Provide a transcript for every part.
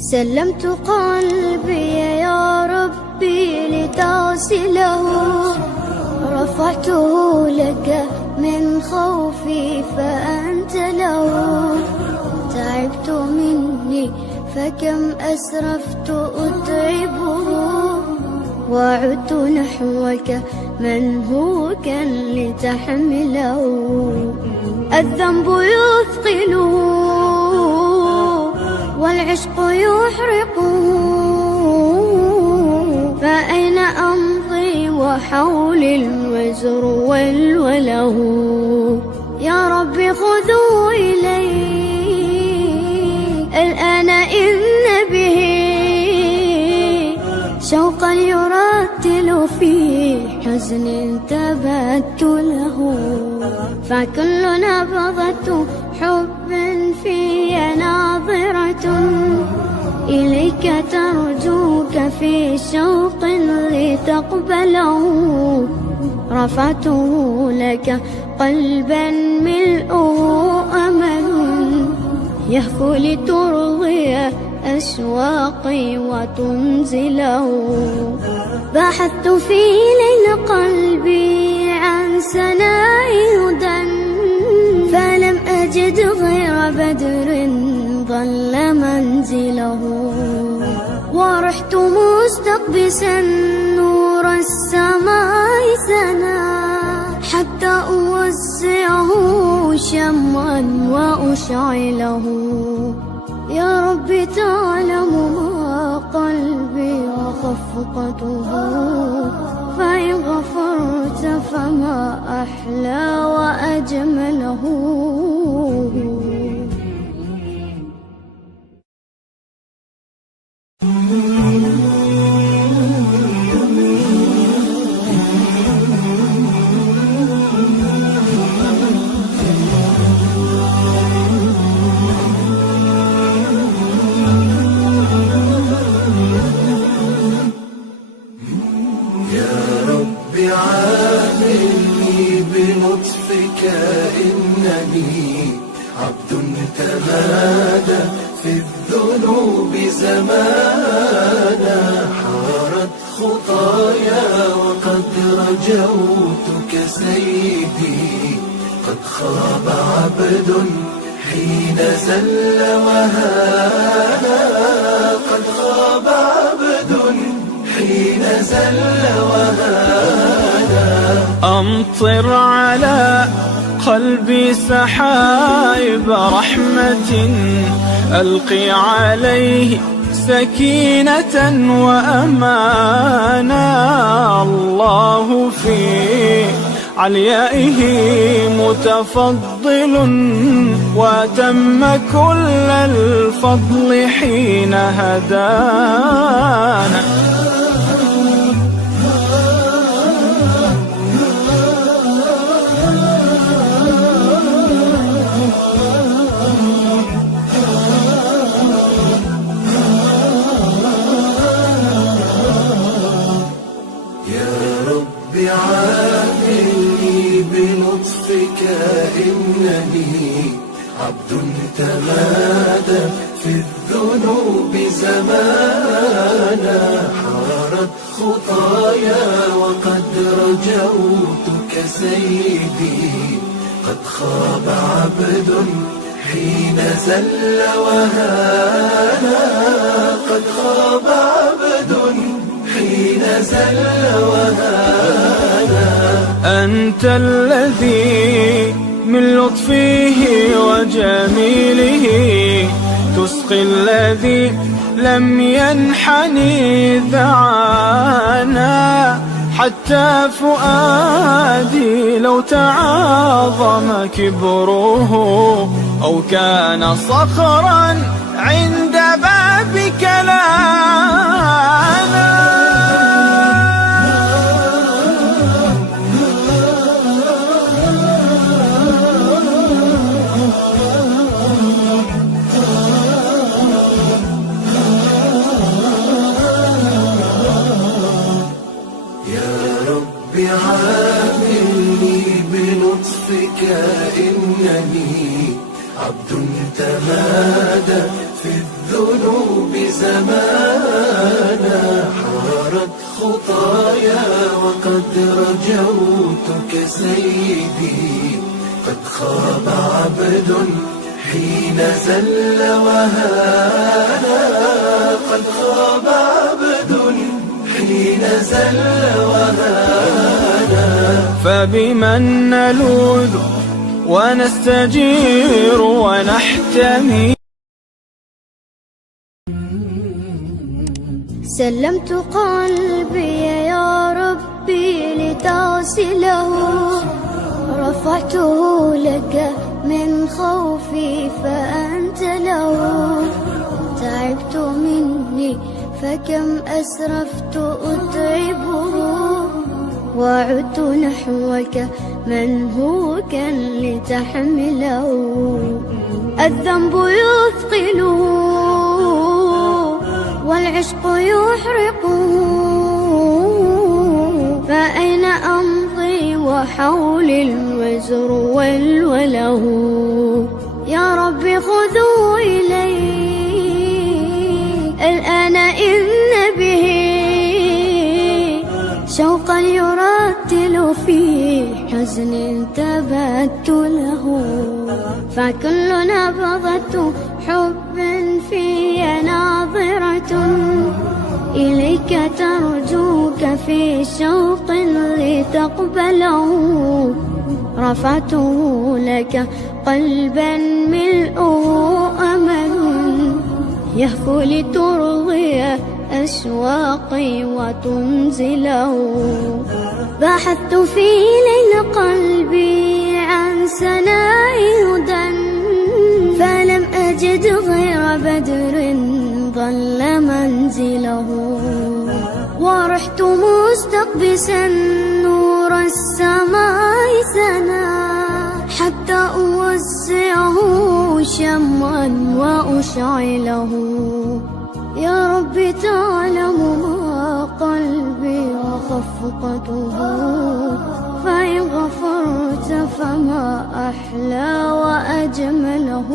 سلمت قلبي يا ربي لتغسله، رفعته لك من خوفي فأنت له. تعبت مني فكم أسرفت أتعبه، وعدت نحوك من هو كان لتحمله. الذنب يثقله والعشق يحرقه، فأين أمضي وحولي الوزر والوله. يا ربي خذوا إلي الآن إن به شوقا يرتل في حزن تبت له. فكل نبضة حب في ناظرة إليك ترجوك في شوق لتقبله. رفعته لك قلبا ملؤه أمل يهفو لترضي أشواقي وتنزله. بحثت في ليل قلبي عن سناء هدى، فلم أجد غير بدر ظل منزله. ورحت مستقبسا نور السماء سنا، حتى أوسعه شمعا وأشعله. يا رب تعلم ما قلبي وخفقته، فإن غفرت فما أحلى وأجمله. عاملني بلطفك إنني عبد تمادى في الذنوب زمانا. حارت خطايا وقد رجوتك سيدي، قد خاب عبد حين زل وهانا. قد خاب عبد حين زل وهانا. أمطر على قلبي سحائب رحمة، ألقي عليه سكينة وأمانا. الله في عليائه متفضل، وأتم كل الفضل حين هدانا. عاملني بلطفك إنني عبد تمادى في الذنوب زمانا. حارت خطايا وقد رجوتك سيدي، قد خاب عبد حين زل وهانا. قد خاب عبد حين زل وهانا. أنت الذي من لطفه وجميله تسقي الذي لم ينحني ذعانا. حتى فؤادي لو تعاظم كبره أو كان صخرا عند بابك لانا. عاملني بلطفك إنني عبد تمادى في الذنوب بزمانا حارت خطايا وقد رجوتك سيدي قد خاب عبد حين زل وهانا قد خاب عبد حين زل وهانا فبمن نلوذ ونستجير ونحتمي سلمت قلبي يا ربي لتغسله رفعته لك من خوفي فأنت له تعبت مني فكم أسرفت أتعبه وعدت نحوك منهوكا لتحمله الذنب يثقله والعشق يحرقه فأين أمضي وحولي الوزر والوله يا رب خذوا إلي الآن إن به شوقا يرتل في حزن تبت له فكل نبضة حب في ناظرة إليك ترجوك في شوق لتقبله رفعته لك قلبا ملؤه أمل يهفو لترضي أشواقي وتنزله بحثت في ليل قلبي عن سناء هدى فلم أجد غير بدر ظل منزله ورحت مستقبسا نور السماء سنا حتى أوسعه شمعا وأشعله يا رب تعلم ما قلبي وخفقته فإن غفرت فما أحلى وأجمله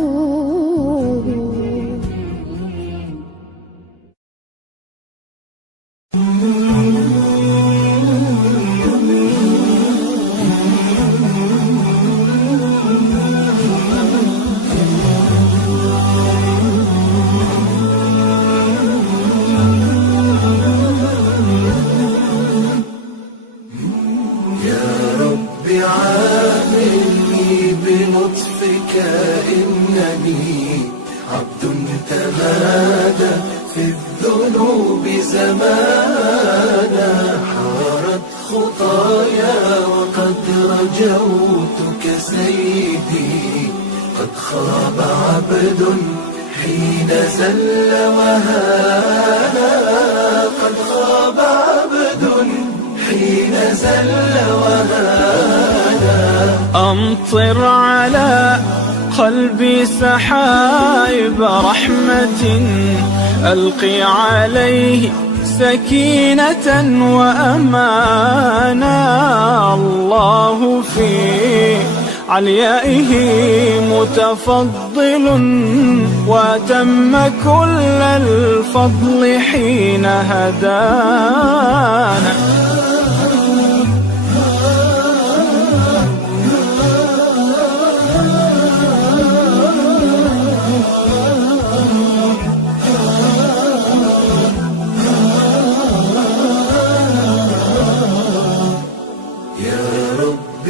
عاملني بلطفك إنني عبد تمادى في الذنوب زمانا حارت خطايا وقد رجوتك سيدي قد خاب عبد حين زل وهانا قد خاب عبد حين زل وهانا أمطر على قلبي سحائب رحمة ألقي عليه سكينة وأمانا الله في عليائه متفضل وأتم كل الفضل حين هدانا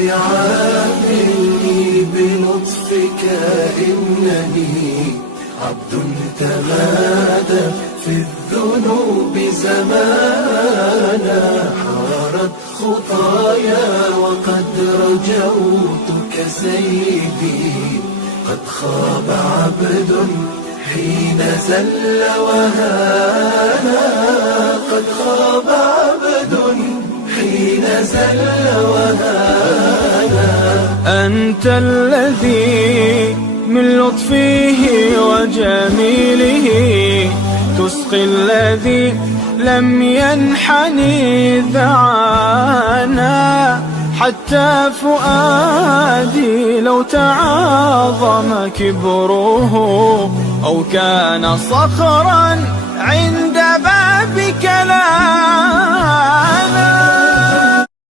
عاملني بلطفك إنني عبد تمادى في الذنوب زمانا حارت خطايا وقد رجوتك سيدي قد خاب عبد حين زل وهانا قد خاب عبد حين زل وهانا أنت الذي من لطفه وجميله تسقي الذي لم ينحني ذعانا حتى فؤادي لو تعاظم كبره أو كان صخرا عند